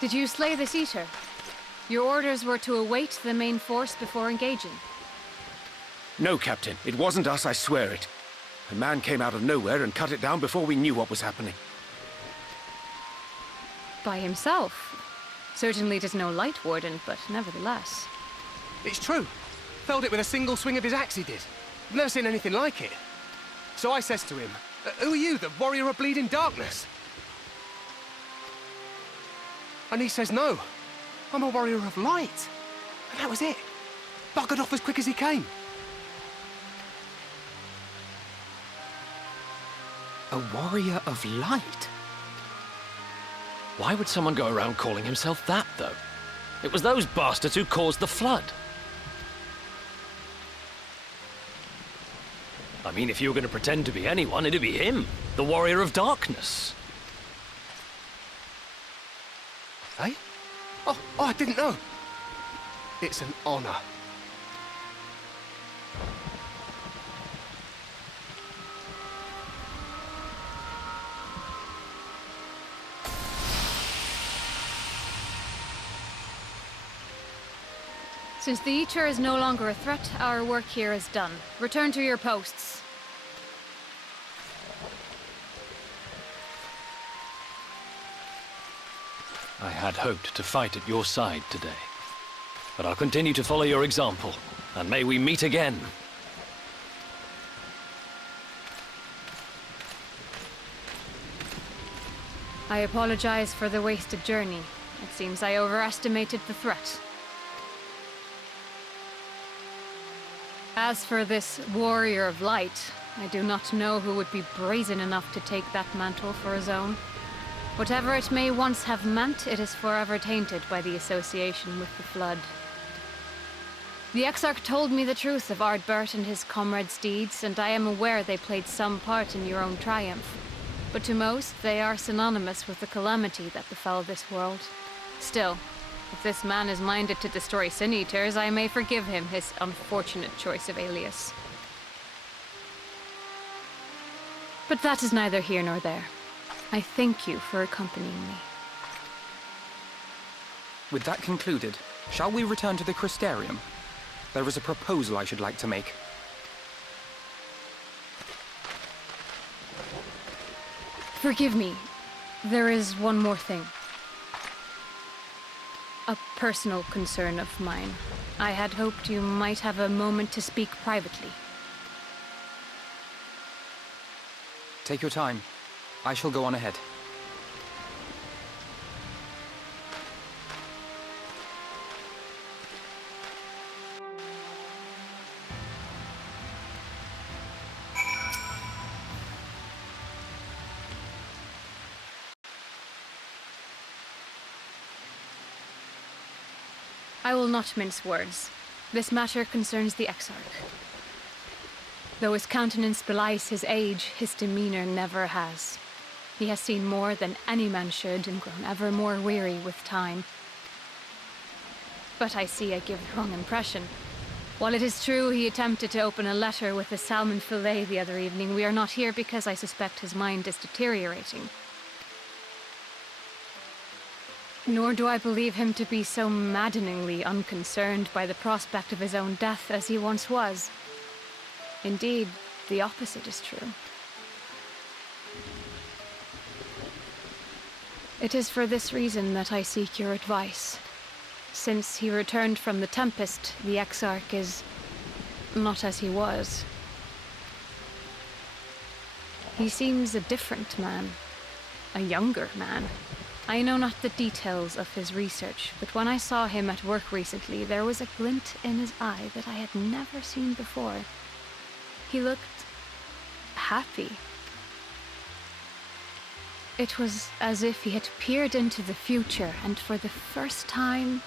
Did you slay this eater? Your orders were to await the main force before engaging. No, Captain. It wasn't us, I swear it. A man came out of nowhere and cut it down before we knew what was happening. By himself? Certainly it is no light warden, but nevertheless. It's true. Felled it with a single swing of his axe he did. I've never seen anything like it. So I says to him, "Who are you, the warrior of bleeding darkness?" And he says, "No, I'm a warrior of light." And that was it. Buggered off as quick as he came. A warrior of light? Why would someone go around calling himself that, though? It was those bastards who caused the flood. I mean, if you were going to pretend to be anyone, it'd be him, the warrior of darkness. Eh? Oh, I didn't know. It's an honor. Since the Eater is no longer a threat, our work here is done. Return to your posts. I had hoped to fight at your side today. But I'll continue to follow your example, and may we meet again. I apologize for the wasted journey. It seems I overestimated the threat. As for this warrior of light, I do not know who would be brazen enough to take that mantle for his own. Whatever it may once have meant, it is forever tainted by the association with the Flood. The Exarch told me the truth of Ardbert and his comrades' deeds, and I am aware they played some part in your own triumph. But to most, they are synonymous with the calamity that befell this world. Still, if this man is minded to destroy Sin Eaters, I may forgive him his unfortunate choice of alias. But that is neither here nor there. I thank you for accompanying me. With that concluded, shall we return to the Crystarium? There is a proposal I should like to make. Forgive me. There is one more thing. A personal concern of mine. I had hoped you might have a moment to speak privately. Take your time. I shall go on ahead. I will not mince words. This matter concerns the Exarch. Though his countenance belies his age, his demeanor never has. He has seen more than any man should and grown ever more weary with time. But I see I give the wrong impression. While it is true he attempted to open a letter with a salmon fillet the other evening, we are not here because I suspect his mind is deteriorating. Nor do I believe him to be so maddeningly unconcerned by the prospect of his own death as he once was. Indeed, the opposite is true. It is for this reason that I seek your advice. Since he returned from the Tempest, the Exarch is not as he was. He seems a different man, a younger man. I know not the details of his research, but when I saw him at work recently, there was a glint in his eye that I had never seen before. He looked happy. It was as if he had peered into the future and for the first time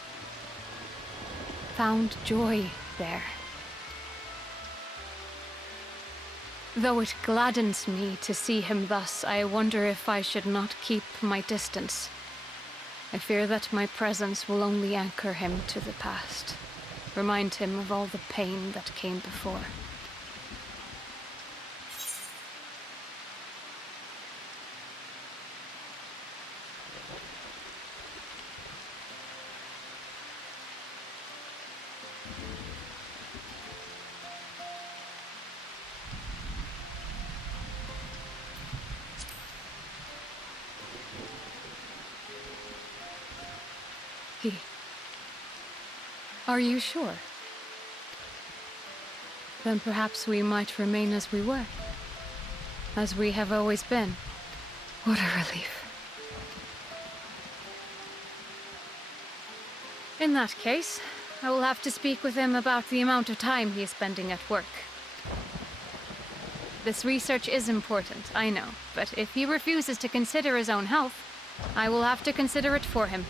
found joy there. Though it gladdens me to see him thus, I wonder if I should not keep my distance. I fear that my presence will only anchor him to the past, remind him of all the pain that came before. He... Are you sure? Then perhaps we might remain as we were. As we have always been. What a relief. In that case, I will have to speak with him about the amount of time he is spending at work. This research is important, I know, but if he refuses to consider his own health, I will have to consider it for him.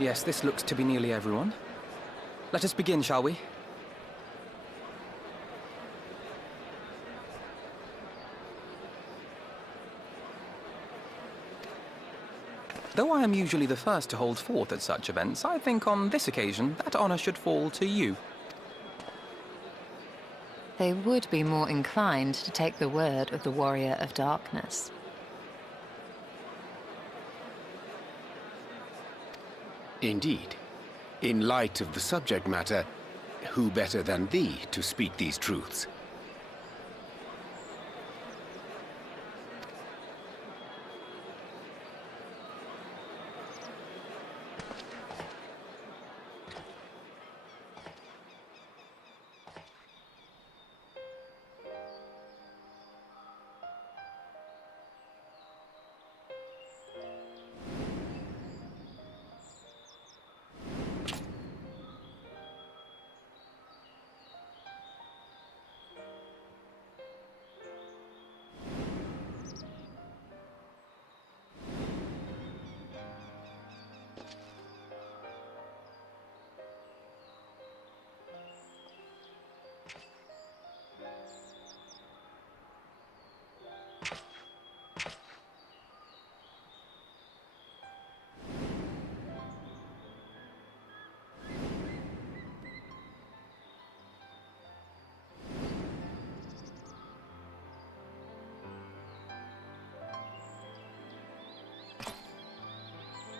Yes, this looks to be nearly everyone. Let us begin, shall we? Though I am usually the first to hold forth at such events, I think on this occasion that honor should fall to you. They would be more inclined to take the word of the Warrior of Darkness. Indeed. In light of the subject matter, who better than thee to speak these truths?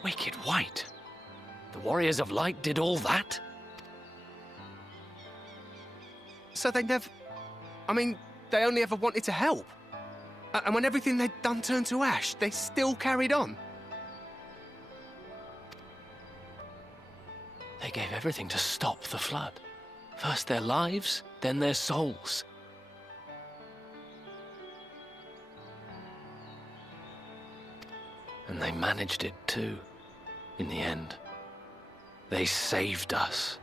Wicked White. The Warriors of Light did all that? So they never... I mean, they only ever wanted to help. And when everything they'd done turned to ash, they still carried on. They gave everything to stop the flood. First their lives, then their souls. And they managed it too, in the end. They saved us.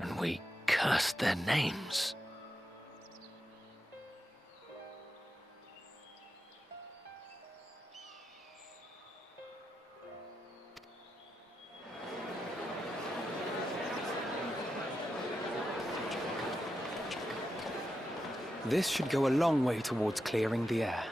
And we cursed their names. This should go a long way towards clearing the air.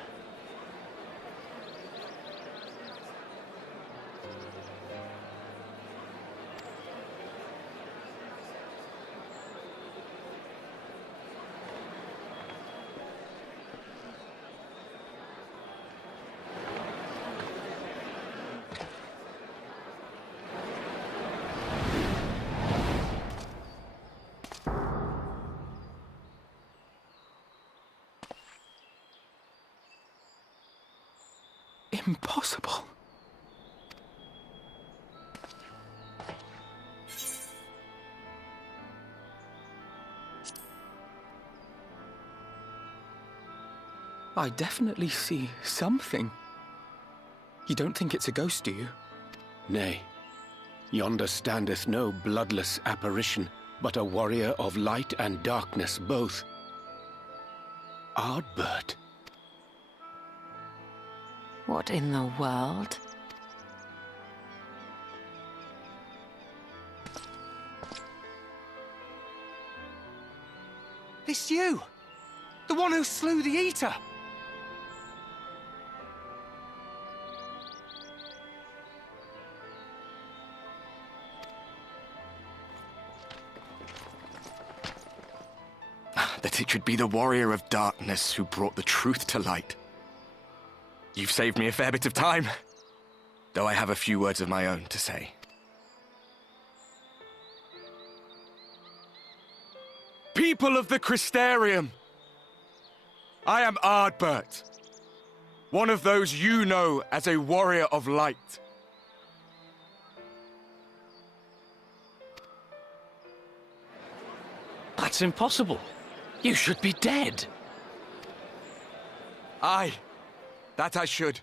Impossible. I definitely see something. You don't think it's a ghost, do you? Nay. Yonder standeth no bloodless apparition, but a warrior of light and darkness both. Ardbert. What in the world? It's you! The one who slew the Eater! That it should be the Warrior of Darkness who brought the truth to light. You've saved me a fair bit of time, though I have a few words of my own to say. People of the Crystarium, I am Ardbert, one of those you know as a Warrior of Light. That's impossible. You should be dead. Aye, that I should.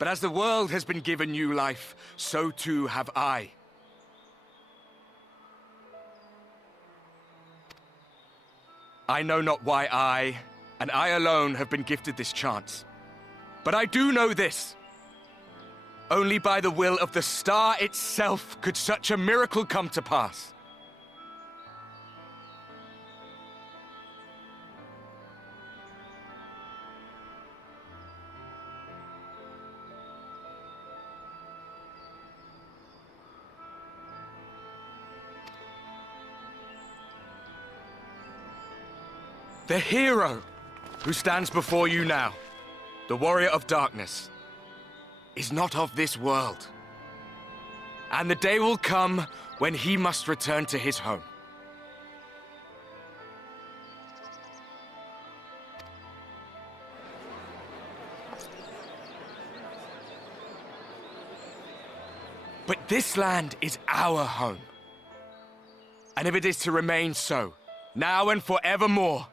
But as the world has been given new life, so too have I. I know not why I, and I alone, have been gifted this chance. But I do know this. Only by the will of the star itself could such a miracle come to pass. The hero who stands before you now, the Warrior of Darkness, is not of this world. And the day will come when he must return to his home. But this land is our home. And if it is to remain so, now and forevermore,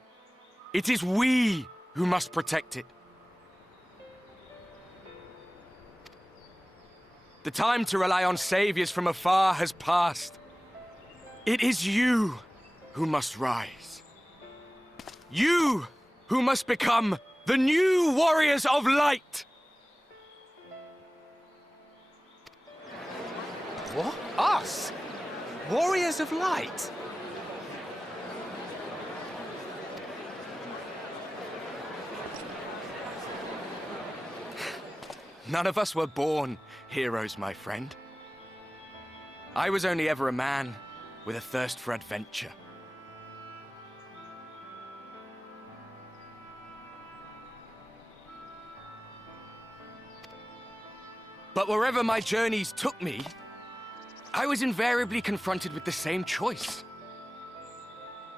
it is we who must protect it. The time to rely on saviors from afar has passed. It is you who must rise. You who must become the new Warriors of Light! What? Us? Warriors of Light? None of us were born heroes, my friend. I was only ever a man with a thirst for adventure. But wherever my journeys took me, I was invariably confronted with the same choice.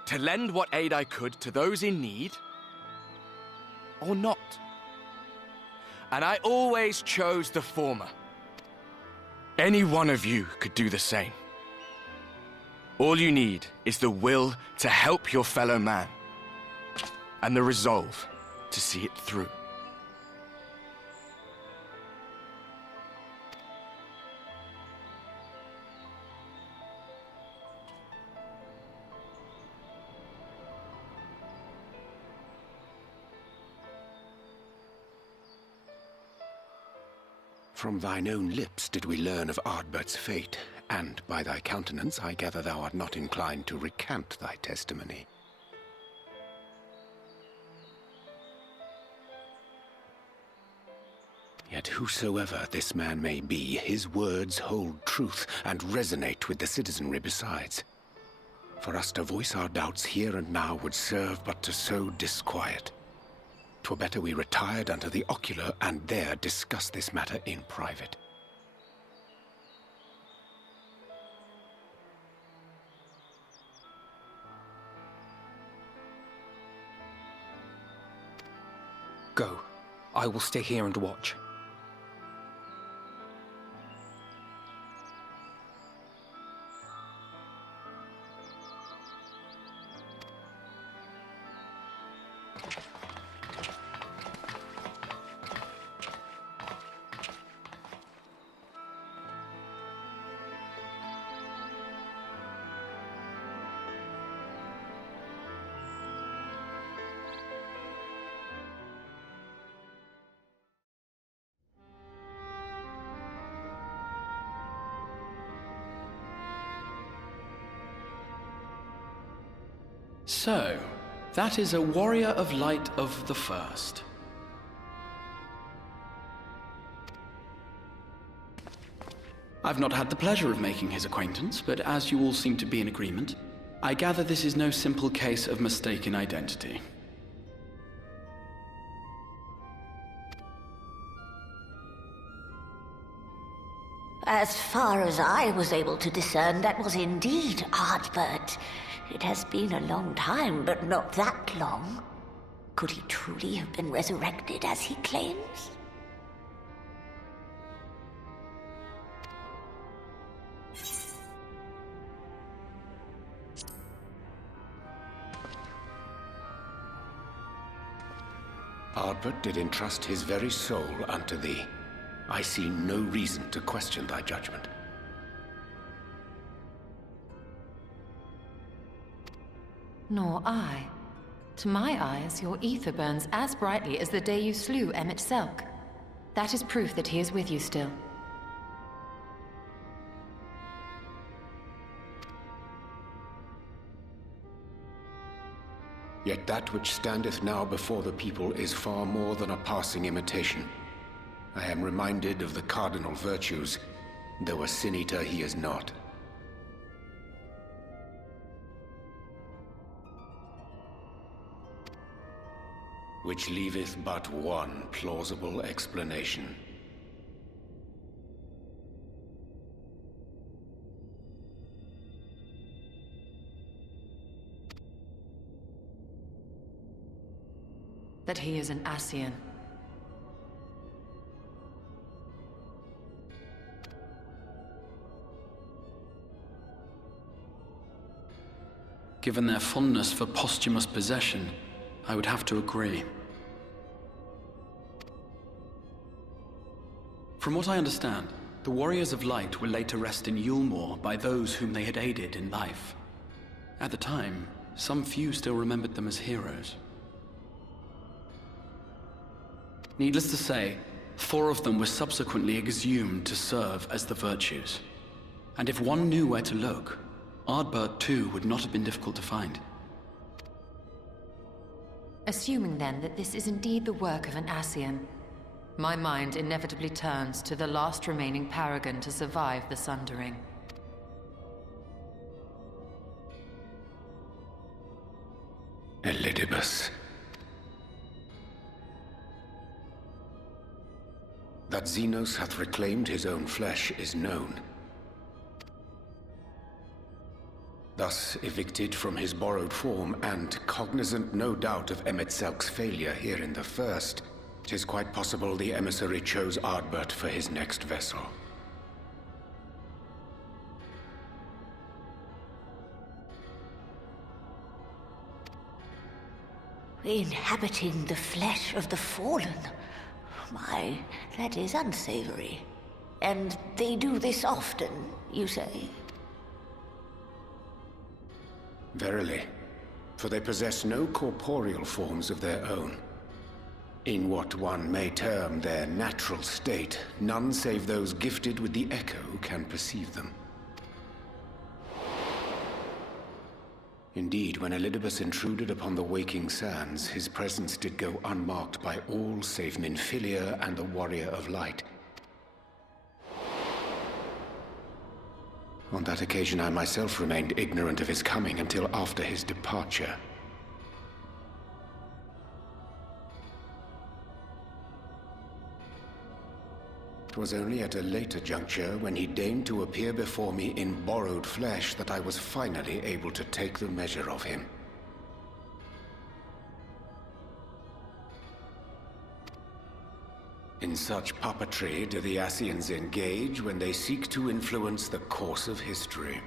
To lend what aid I could to those in need, or not. And I always chose the former. Any one of you could do the same. All you need is the will to help your fellow man, and the resolve to see it through. From thine own lips did we learn of Ardbert's fate, and by thy countenance I gather thou art not inclined to recant thy testimony. Yet whosoever this man may be, his words hold truth and resonate with the citizenry besides. For us to voice our doubts here and now would serve but to sow disquiet. 'Twere better we retired unto the ocular and there discuss this matter in private. Go. I will stay here and watch. So, that is a Warrior of Light of the First. I've not had the pleasure of making his acquaintance, but as you all seem to be in agreement, I gather this is no simple case of mistaken identity. As far as I was able to discern, that was indeed Ardbert. It has been a long time, but not that long. Could he truly have been resurrected as he claims? Ardbert did entrust his very soul unto thee. I see no reason to question thy judgment. Nor I. To my eyes, your ether burns as brightly as the day you slew Emmett Selk. That is proof that he is with you still. Yet that which standeth now before the people is far more than a passing imitation. I am reminded of the cardinal virtues, though a sin-eater he is not. Which leaveth but one plausible explanation. That he is an Ascian. Given their fondness for posthumous possession, I would have to agree. From what I understand, the Warriors of Light were laid to rest in Yulmore by those whom they had aided in life. At the time, some few still remembered them as heroes. Needless to say, 4 of them were subsequently exhumed to serve as the virtues. And if one knew where to look, Ardbert too would not have been difficult to find. Assuming then that this is indeed the work of an Ascian, my mind inevitably turns to the last remaining paragon to survive the Sundering. Elidibus. That Xenos hath reclaimed his own flesh is known. Thus evicted from his borrowed form, and cognizant no doubt of Emet-Selk's failure here in the first, 'tis quite possible the emissary chose Ardbert for his next vessel. Inhabiting the flesh of the fallen. My, that is unsavory. And they do this often, you say? Verily, for they possess no corporeal forms of their own. In what one may term their natural state, none save those gifted with the echo can perceive them. Indeed, when Elidibus intruded upon the waking sands, his presence did go unmarked by all save Minfilia and the Warrior of Light. On that occasion, I myself remained ignorant of his coming until after his departure. 'Twas only at a later juncture, when he deigned to appear before me in borrowed flesh, that I was finally able to take the measure of him. In such puppetry do the Ascians engage when they seek to influence the course of history.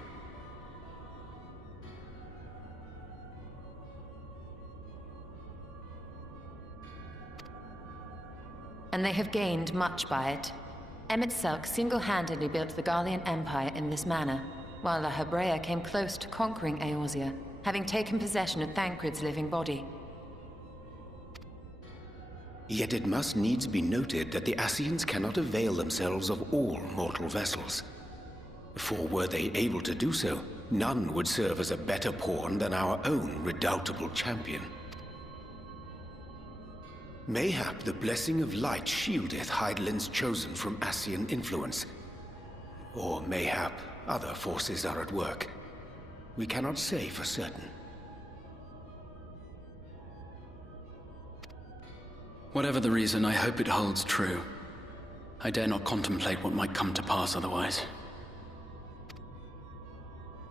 And they have gained much by it. Emet-Selk single-handedly built the Garlean Empire in this manner, while the Hebrea came close to conquering Eorzea, having taken possession of Thancred's living body. Yet it must needs be noted that the Ascians cannot avail themselves of all mortal vessels. For were they able to do so, none would serve as a better pawn than our own redoubtable champion. Mayhap the blessing of light shieldeth Hydaelyn's chosen from Ascian influence. Or mayhap other forces are at work. We cannot say for certain. Whatever the reason, I hope it holds true. I dare not contemplate what might come to pass otherwise.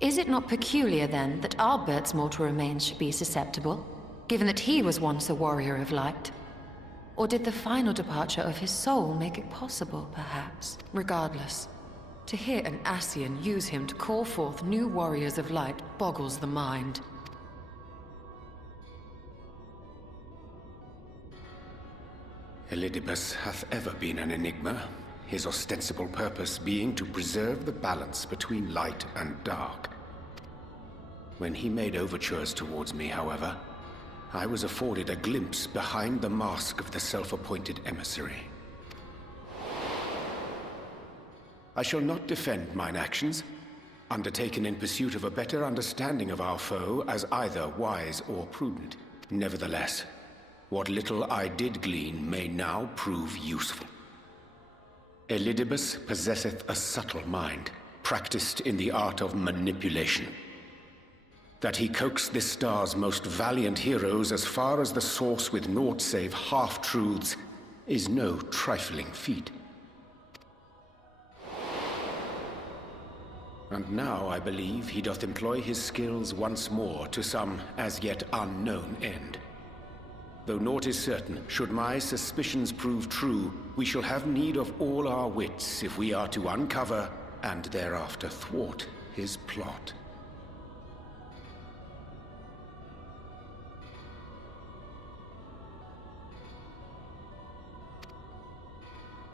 Is it not peculiar, then, that Ardbert's mortal remains should be susceptible, given that he was once a warrior of light? Or did the final departure of his soul make it possible, perhaps? Regardless, to hear an Ascian use him to call forth new warriors of light boggles the mind. Elidibus hath ever been an enigma, his ostensible purpose being to preserve the balance between light and dark. When he made overtures towards me, however, I was afforded a glimpse behind the mask of the self-appointed emissary. I shall not defend mine actions, undertaken in pursuit of a better understanding of our foe as either wise or prudent. Nevertheless, what little I did glean may now prove useful. Elidibus possesseth a subtle mind, practiced in the art of manipulation. That he coaxed this star's most valiant heroes as far as the source with naught save half-truths is no trifling feat. And now I believe he doth employ his skills once more to some as yet unknown end. Though naught is certain, should my suspicions prove true, we shall have need of all our wits if we are to uncover and thereafter thwart his plot.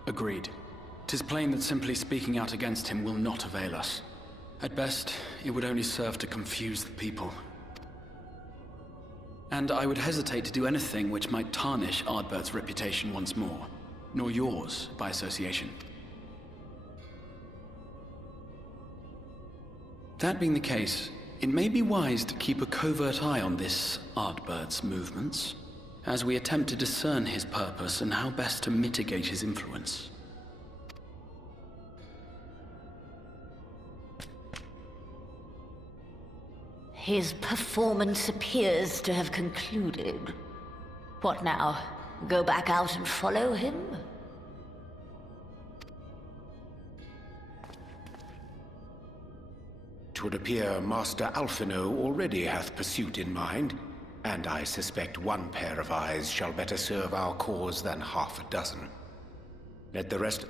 Agreed. 'Tis plain that simply speaking out against him will not avail us. At best, it would only serve to confuse the people. And I would hesitate to do anything which might tarnish Ardbert's reputation once more, nor yours by association. That being the case, it may be wise to keep a covert eye on this Ardbert's movements, as we attempt to discern his purpose and how best to mitigate his influence. His performance appears to have concluded. What now? Go back out and follow him? Twould appear Master Alphino already hath pursuit in mind, and I suspect one pair of eyes shall better serve our cause than half a dozen. Let the rest